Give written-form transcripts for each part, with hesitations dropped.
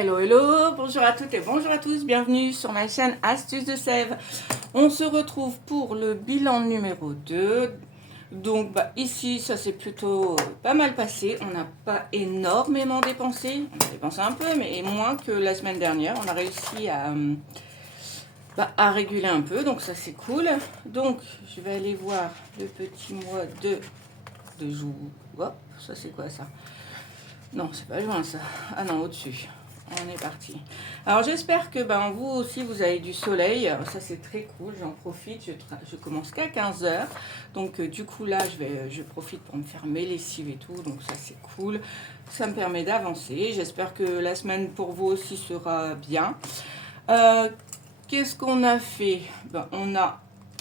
Hello, hello, bonjour à toutes et bonjour à tous, bienvenue sur ma chaîne Astuces de Sève. On se retrouve pour le bilan numéro 2. Donc ici, ça s'est plutôt pas mal passé. On n'a pas énormément dépensé. On a dépensé un peu, mais moins que la semaine dernière. On a réussi à réguler un peu, donc ça c'est cool. Donc, je vais aller voir le petit mois de jour. Hop, ça c'est quoi ça? Non, c'est pas loin ça. Ah non, au-dessus. On est parti. Alors j'espère que vous aussi vous avez du soleil. Ça c'est très cool, j'en profite. Je commence qu'à 15 h. Donc du coup là je profite pour me faire mes lessives et tout. Donc ça c'est cool. Ça me permet d'avancer. J'espère que la semaine pour vous aussi sera bien. Qu'est-ce qu'on a fait?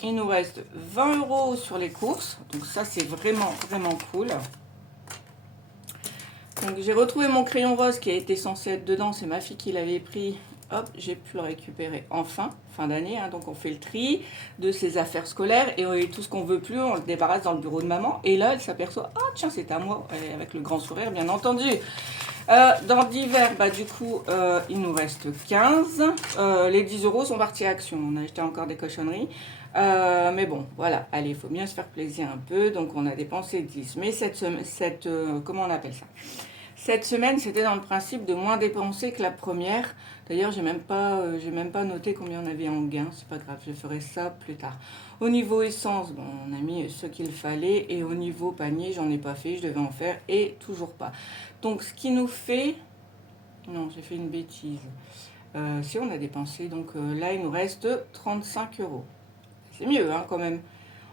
Il nous reste 20 € sur les courses. Donc ça c'est vraiment cool. Donc j'ai retrouvé mon crayon rose qui a été censé être dedans, c'est ma fille qui l'avait pris. Hop, j'ai pu le récupérer enfin, fin d'année. Donc on fait le tri de ses affaires scolaires et tout ce qu'on veut plus, on le débarrasse dans le bureau de maman. Et là, elle s'aperçoit, ah tiens, c'est à moi, et avec le grand sourire, bien entendu. Dans divers, du coup, il nous reste 15. Les 10 € sont partis à Action. On a acheté encore des cochonneries. Mais bon, voilà, allez, il faut bien se faire plaisir un peu. Donc, on a dépensé 10. Mais comment on appelle ça? Cette semaine, c'était dans le principe de moins dépenser que la première. D'ailleurs, j'ai même pas noté combien on avait en gain. C'est pas grave, je ferai ça plus tard. Au niveau essence, on a mis ce qu'il fallait. Et au niveau panier, j'en ai pas fait. Je devais en faire et toujours pas. Donc, ce qui nous fait... Non, j'ai fait une bêtise. Si on a dépensé, donc là, il nous reste 35 €. C'est mieux, quand même.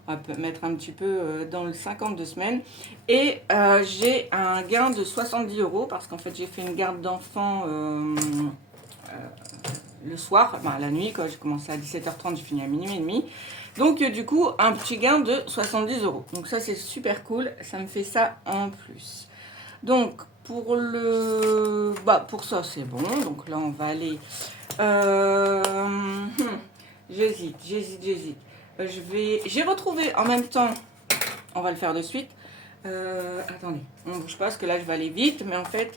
On va mettre un petit peu dans le 52 semaines. Et j'ai un gain de 70 € parce qu'en fait, j'ai fait une garde d'enfant le soir, la nuit, quand j'ai commencé à 17h30, j'ai fini à minuit et demi. Donc, du coup, un petit gain de 70 €. Donc, ça, c'est super cool. Ça me fait ça en plus. Donc, pour ça, c'est bon. Donc, là, on va aller... J'hésite. J'ai retrouvé en même temps, on va le faire de suite. Attendez, on ne bouge pas parce que là je vais aller vite, mais en fait,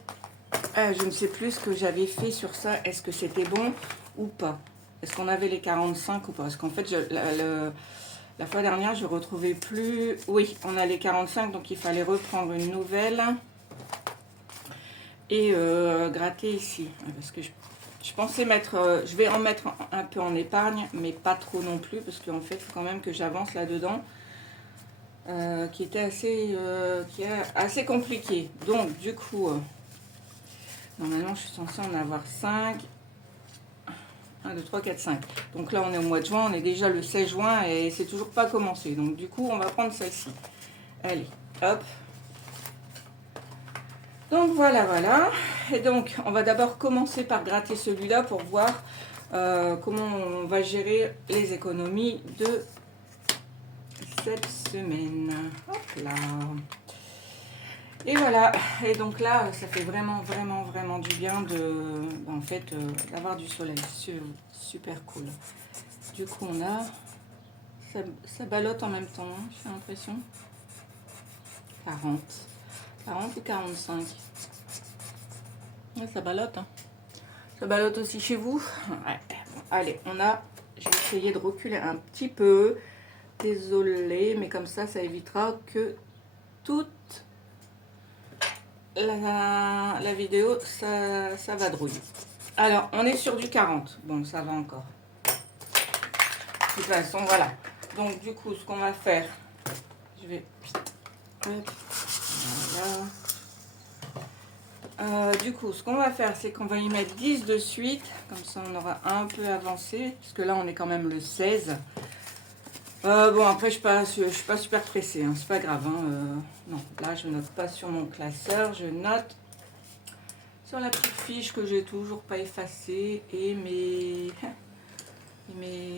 je ne sais plus ce que j'avais fait sur ça. Est-ce que c'était bon ou pas? Est-ce qu'on avait les 45 ou pas? Parce qu'en fait, la fois dernière, je ne retrouvais plus. Oui, on a les 45, donc il fallait reprendre une nouvelle et gratter ici. Parce que je pensais mettre, je vais en mettre un peu en épargne, mais pas trop non plus, parce qu'en fait, il faut quand même que j'avance là-dedans, qui est assez compliqué. Donc, du coup, normalement, je suis censée en avoir 5. 1, 2, 3, 4, 5. Donc là, on est au mois de juin, on est déjà le 16 juin et c'est toujours pas commencé. Donc, du coup, on va prendre celle-ci. Allez, hop. Donc voilà, et donc on va d'abord commencer par gratter celui-là pour voir comment on va gérer les économies de cette semaine. Hop là. Et voilà, et donc là ça fait vraiment du bien d'avoir du soleil, super cool. Du coup on a, ça ballotte en même temps, j'ai l'impression, 40 ou 45. Ça ballotte. Ça ballotte aussi chez vous. Ouais. Bon, allez, j'ai essayé de reculer un petit peu. Désolée, mais comme ça évitera que toute la vidéo, ça vadrouille. Alors, on est sur du 40. Bon, ça va encore. De toute façon, voilà. Donc, du coup, ce qu'on va faire, je vais... Hop, voilà. Du coup, ce qu'on va faire, c'est qu'on va y mettre 10 de suite. Comme ça, on aura un peu avancé. Puisque là, on est quand même le 16. Bon, après, je suis pas super pressée. C'est pas grave. Non, là, je note pas sur mon classeur. Je note sur la petite fiche que j'ai toujours pas effacée. Et mes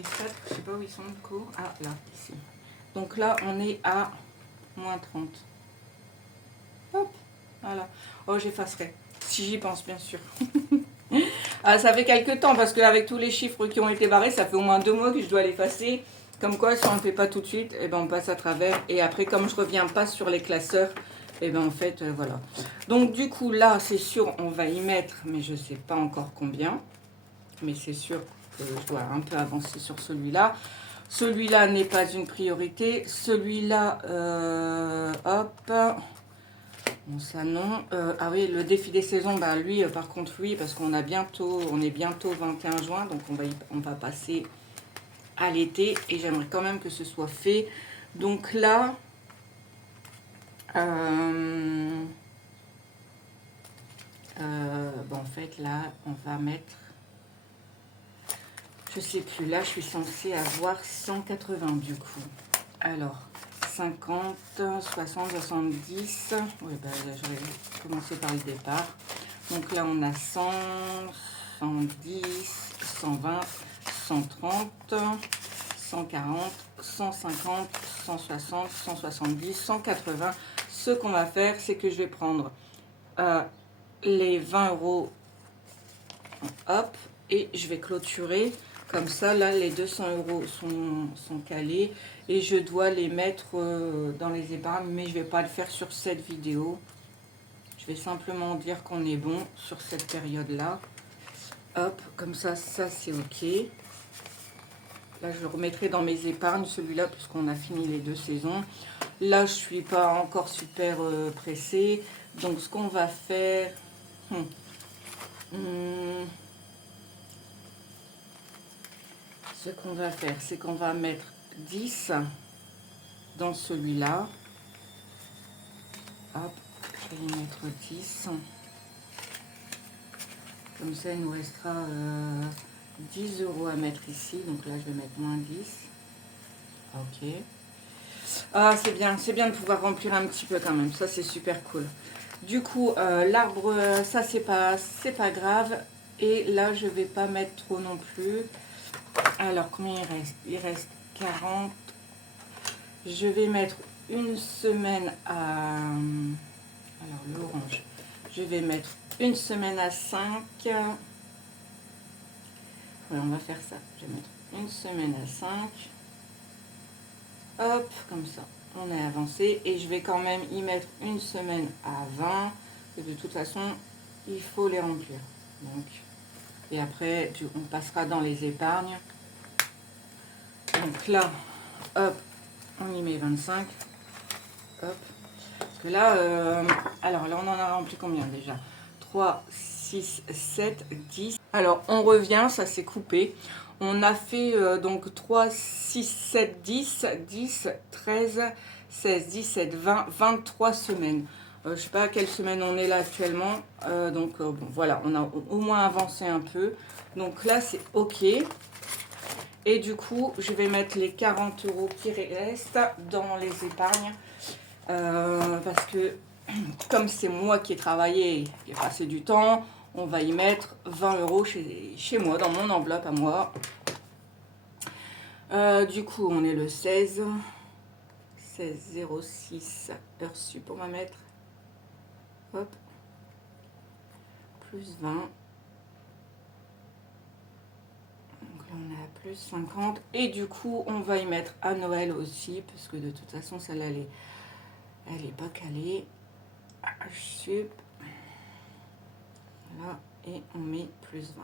stats, je sais pas où ils sont du coup. Ah, là, ici. Donc là, on est à moins 30. Hop, voilà. Oh, j'effacerai. Si j'y pense, bien sûr. Ça fait quelques temps, parce qu'avec tous les chiffres qui ont été barrés, ça fait au moins 2 mois que je dois l'effacer. Comme quoi, si on ne le fait pas tout de suite, on passe à travers. Et après, comme je reviens pas sur les classeurs, Et bien en fait, voilà. Donc du coup, là, c'est sûr, on va y mettre, mais je ne sais pas encore combien. Mais c'est sûr que je dois un peu avancer sur celui-là. Celui-là n'est pas une priorité. Celui-là, hop. Bon, ça non. Ah oui, le défi des saisons, bah lui, par contre, oui, parce qu'on est bientôt 21 juin, donc on va passer à l'été et j'aimerais quand même que ce soit fait. Donc là, bon, en fait, là, on va mettre, je sais plus, là, je suis censée avoir 180 du coup. Alors, 50, 60, 70. Oui, bah, je vais commencer par le départ. Donc là, on a 100, 110, 120, 130, 140, 150, 160, 170, 180. Ce qu'on va faire, c'est que je vais prendre les 20 euros, hop, et je vais clôturer. Comme ça, là, les 200 euros sont calés et je dois les mettre dans les épargnes, mais je ne vais pas le faire sur cette vidéo. Je vais simplement dire qu'on est bon sur cette période-là. Hop, comme ça, ça c'est OK. Là, je le remettrai dans mes épargnes, celui-là, puisqu'on a fini les 2 saisons. Là, je ne suis pas encore super pressée. Donc, ce qu'on va faire... Ce qu'on va faire, c'est qu'on va mettre 10 dans celui-là. Hop, je vais y mettre 10. Comme ça, il nous restera 10 euros à mettre ici. Donc là, je vais mettre moins 10. OK. Ah, c'est bien de pouvoir remplir un petit peu quand même. Ça, c'est super cool. Du coup, l'arbre, ça, c'est pas grave. Et là, je vais pas mettre trop non plus. Alors, combien il reste? Il reste 40. Je vais mettre une semaine à... Alors, l'orange. Je vais mettre une semaine à 5. Ouais, on va faire ça. Je vais mettre une semaine à 5. Hop, comme ça. On est avancé. Et je vais quand même y mettre une semaine à 20. Et de toute façon, il faut les remplir. Donc, et après, on passera dans les épargnes. Donc là, hop, on y met 25. Hop. Parce que là, alors là, on en a rempli combien déjà? 3, 6, 7, 10. Alors, on revient, ça s'est coupé. On a fait donc 3, 6, 7, 10, 10, 13, 16, 17, 20, 23 semaines. Je ne sais pas à quelle semaine on est là actuellement. Bon, voilà, on a au moins avancé un peu. Donc là, c'est OK. Et du coup, je vais mettre les 40 euros qui restent dans les épargnes. Parce que comme c'est moi qui ai travaillé, qui ai passé du temps, on va y mettre 20 euros chez moi, dans mon enveloppe à moi. Du coup, on est le 16. 16,06 heures sup, on va mettre. Hop. Plus 20. Donc là, on est à plus 50. Et du coup, on va y mettre à Noël aussi, parce que de toute façon, celle-là, elle est pas calée. Sup. Là, et on met plus 20.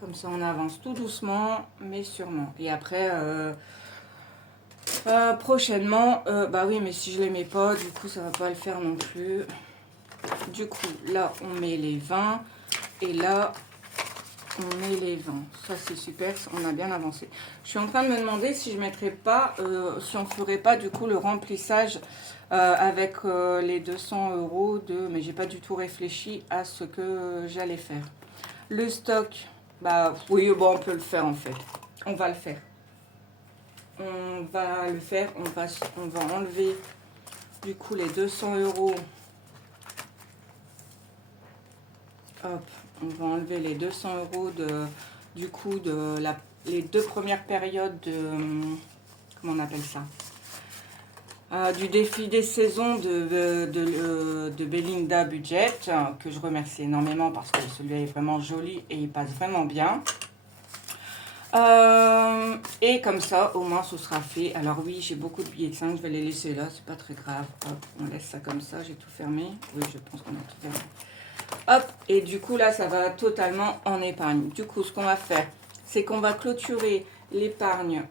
Comme ça, on avance tout doucement, mais sûrement. Et après, prochainement, bah oui, mais si je les mets pas, du coup, ça va pas le faire non plus. Du coup, là, on met les 20. Et là, on met les 20. Ça, c'est super, on a bien avancé. Je suis en train de me demander si je mettrais pas, si on ferait pas, du coup, le remplissage avec les 200 euros de... Mais j'ai pas du tout réfléchi à ce que j'allais faire. Le stock... Bah oui, bon, on peut le faire en fait. On va le faire. On va le faire. On va enlever du coup les 200 euros. Hop, on va enlever les 200 euros du coup de les 2 premières périodes de... Comment on appelle ça? Du défi des saisons de Belinda Budget, que je remercie énormément parce que celui-là est vraiment joli et il passe vraiment bien. Et comme ça, au moins, ce sera fait. Alors oui, j'ai beaucoup de billets de 5, je vais les laisser là, c'est pas très grave. Hop, on laisse ça comme ça, j'ai tout fermé. Oui, je pense qu'on a tout fermé. Hop, et du coup, là, ça va totalement en épargne. Du coup, ce qu'on va faire, c'est qu'on va clôturer l'épargne.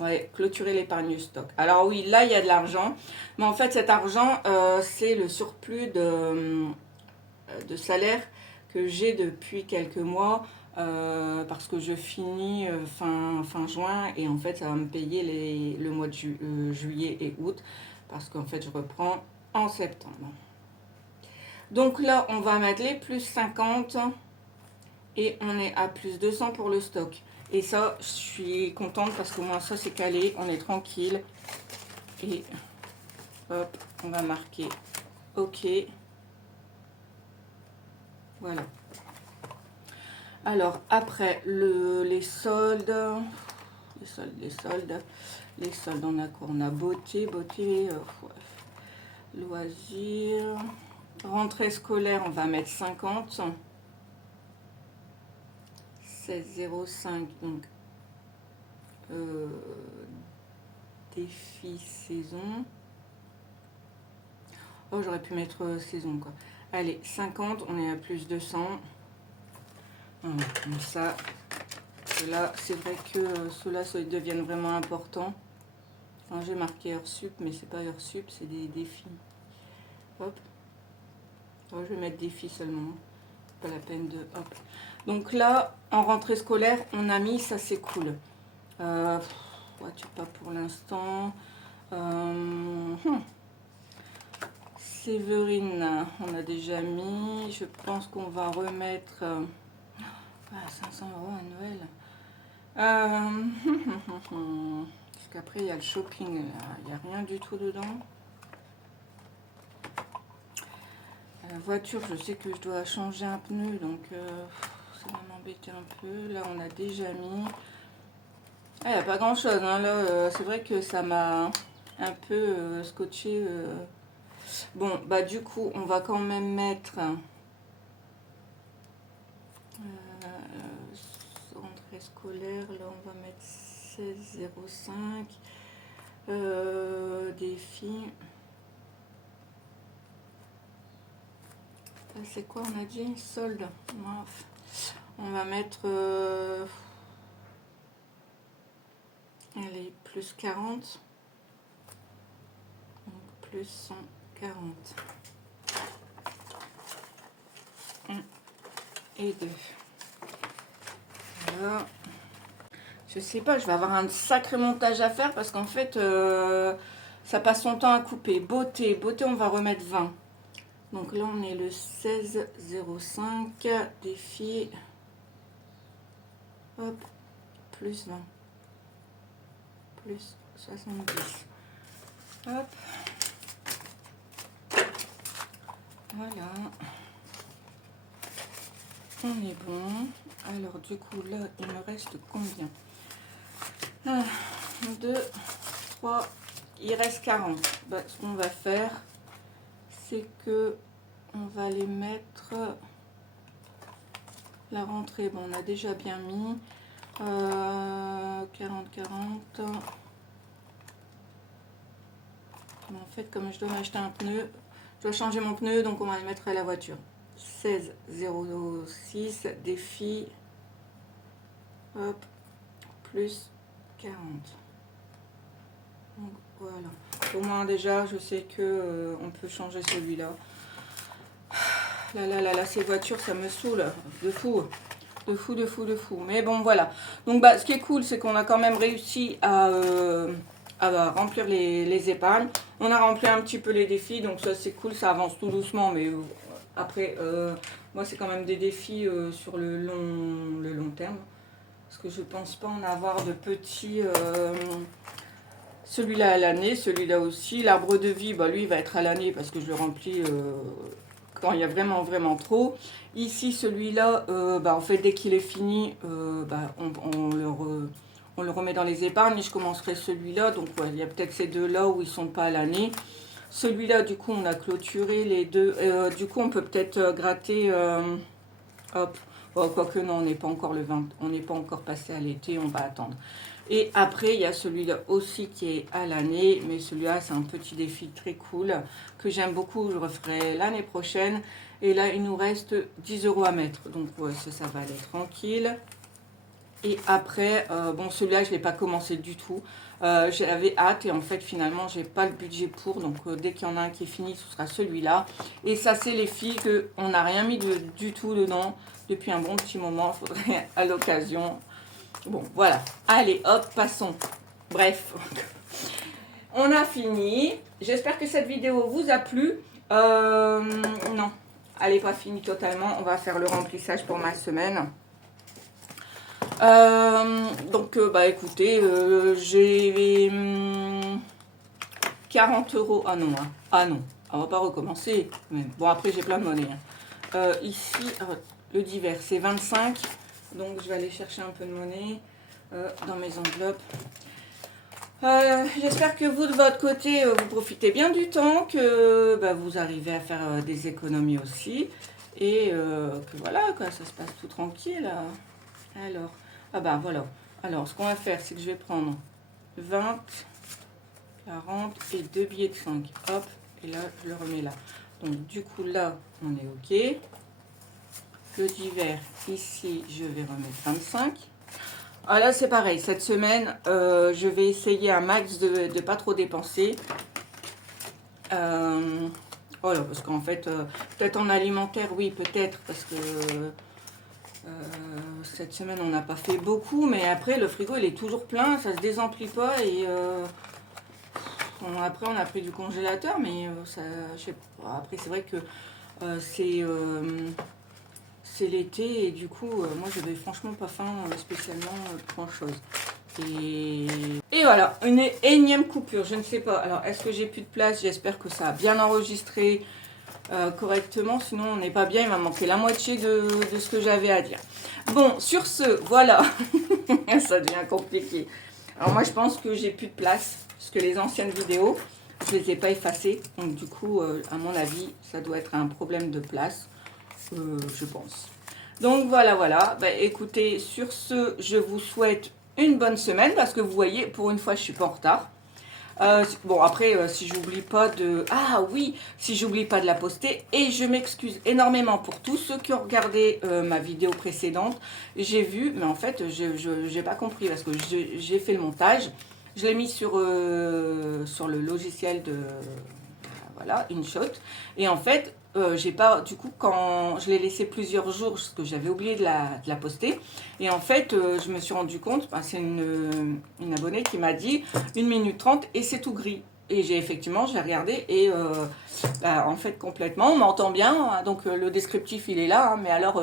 Ouais, clôturer l'épargne stock. Alors oui, là, il y a de l'argent. Mais en fait, cet argent, c'est le surplus de salaire que j'ai depuis quelques mois. Parce que je finis fin juin. Et en fait, ça va me payer le mois de juillet et août. Parce qu'en fait, je reprends en septembre. Donc là, on va mettre les plus 50. Et on est à plus 200 pour le stock. Et ça, je suis contente parce qu'au moins ça c'est calé, on est tranquille. Et hop, on va marquer OK. Voilà. Alors après, les soldes, on a quoi? On a beauté, loisirs, rentrée scolaire, on va mettre 50. 16,05 donc défi saison. Oh, j'aurais pu mettre saison quoi. Allez, 50, on est à plus 200. Voilà, comme ça. Là, c'est vrai que ceux-là, ça deviennent vraiment importants. Enfin, j'ai marqué heure sup, mais c'est pas heure sup, c'est des défis. Hop. Oh, je vais mettre défi seulement. Pas la peine de... Hop. Donc là, en rentrée scolaire, on a mis, ça c'est cool. Voiture pas pour l'instant. Séverine, on a déjà mis. Je pense qu'on va remettre 500 € à Noël. Parce qu'après, il y a le shopping. Il n'y a rien du tout dedans. La voiture, je sais que je dois changer un pneu. Donc, ça va m'embêter un peu. Là, on a déjà mis. Il n'y a pas grand-chose. Hein. Là, c'est vrai que ça m'a un peu scotché. Bon, bah du coup, on va quand même mettre rentrée scolaire. Là, on va mettre 16,05. Défi. C'est quoi, on a dit? Solde. On va mettre... allez, plus 40. Donc, plus 140. 1 et 2. Voilà. Je sais pas, je vais avoir un sacré montage à faire parce qu'en fait, ça passe son temps à couper. Beauté, on va remettre 20. Donc là, on est le 16,05. Défi. Hop, plus 20. Plus 70. Hop. Voilà. On est bon. Alors du coup, là, il me reste combien? 1, 2, 3. Il reste 40. Bah, ce qu'on va faire, c'est que on va les mettre... La rentrée, bon, on a déjà bien mis. 40, 40. Mais en fait, comme je dois m'acheter un pneu, je dois changer mon pneu, donc on va les mettre à la voiture. 16,06, défi. Hop, plus 40. Donc voilà. Au moins déjà, je sais que on peut changer celui-là. Là, ces voitures, ça me saoule. De fou. De fou. Mais bon, voilà. Donc, bah, ce qui est cool, c'est qu'on a quand même réussi à remplir les épargnes. On a rempli un petit peu les défis. Donc, ça, c'est cool. Ça avance tout doucement. Mais après, moi, c'est quand même des défis sur le long terme. Parce que je pense pas en avoir de petits... celui-là à l'année, celui-là aussi. L'arbre de vie, bah, lui, il va être à l'année parce que je le remplis... quand il y a vraiment trop. Ici, celui-là, en fait, dès qu'il est fini, on le remet dans les épargnes. Et je commencerai celui-là. Donc, ouais, il y a peut-être ces deux-là où ils ne sont pas à l'année. Celui-là, du coup, on a clôturé les deux. Du coup, on peut peut-être gratter... hop. Bon, quoique non, on n'est pas encore le 20, on n'est pas encore passé à l'été, on va attendre. Et après, il y a celui-là aussi qui est à l'année, mais celui-là, c'est un petit défi très cool que j'aime beaucoup. Je referai l'année prochaine. Et là, il nous reste 10 € à mettre. Donc, ouais, ça va aller tranquille. Et après, bon, celui-là, je ne l'ai pas commencé du tout. J'avais hâte et en fait, finalement, j'ai pas le budget pour. Donc, dès qu'il y en a un qui est fini, ce sera celui-là. Et ça, c'est les filles qu'on n'a rien mis du tout dedans depuis un bon petit moment. Il faudrait à l'occasion. Bon, voilà. Allez, hop, passons. Bref, on a fini. J'espère que cette vidéo vous a plu. Non, elle n'est pas finie totalement. On va faire le remplissage pour ma semaine. Donc, bah écoutez, j'ai 40 €. Ah non, hein. Ah non, on va pas recommencer. Mais bon, après, j'ai plein de monnaie. Hein. Ici, le divers, c'est 25. Donc, je vais aller chercher un peu de monnaie dans mes enveloppes. J'espère que vous, de votre côté, vous profitez bien du temps, que bah, vous arrivez à faire des économies aussi. Et que voilà, quoi, ça se passe tout tranquille. Alors, ah bah voilà. Alors, ce qu'on va faire, c'est que je vais prendre 20, 40 et 2 billets de 5. Hop, et là, je le remets là. Donc, du coup, là, on est OK. Le divers, ici, je vais remettre 25. Ah là, c'est pareil. Cette semaine, je vais essayer un max de ne pas trop dépenser. Voilà, parce qu'en fait, peut-être en alimentaire, oui, peut-être, parce que cette semaine, on n'a pas fait beaucoup. Mais après, le frigo, il est toujours plein, ça se désemplit pas. Et après, on a pris du congélateur, mais ça, je sais pas. Après, c'est vrai que c'est l'été et du coup, moi, j'avais franchement pas faim spécialement grand chose. Et voilà, une énième coupure, je ne sais pas. Alors, est-ce que j'ai plus de place? J'espère que ça a bien enregistré correctement. Sinon, on n'est pas bien. Il m'a manqué la moitié de ce que j'avais à dire. Bon, sur ce, voilà. Ça devient compliqué. Alors, moi, je pense que j'ai plus de place. Parce que les anciennes vidéos, je ne les ai pas effacées. Donc, du coup, à mon avis, ça doit être un problème de place. Je pense. Donc, voilà, voilà. Bah, écoutez, sur ce, je vous souhaite une bonne semaine parce que vous voyez, pour une fois, je suis pas en retard. Bon, après, si j'oublie pas de... Ah oui, si j'oublie pas de la poster. Et je m'excuse énormément pour tous ceux qui ont regardé ma vidéo précédente. J'ai vu, mais en fait, je n'ai pas compris parce que j'ai fait le montage. Je l'ai mis sur le logiciel de... Voilà, InShot. Et en fait... j'ai pas, du coup, quand je l'ai laissé plusieurs jours, parce que j'avais oublié de la poster, et en fait, je me suis rendu compte, c'est une abonnée qui m'a dit 1 minute 30 et c'est tout gris. Et effectivement, j'ai regardé et en fait, complètement, on m'entend bien, hein, donc le descriptif il est là, hein, mais alors,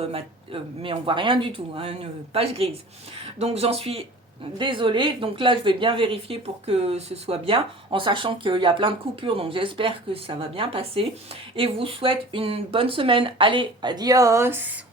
mais on voit rien du tout, hein, une page grise. Donc j'en suis désolée, donc là je vais bien vérifier pour que ce soit bien, en sachant qu'il y a plein de coupures, donc j'espère que ça va bien passer. Et vous souhaite une bonne semaine. Allez, adios!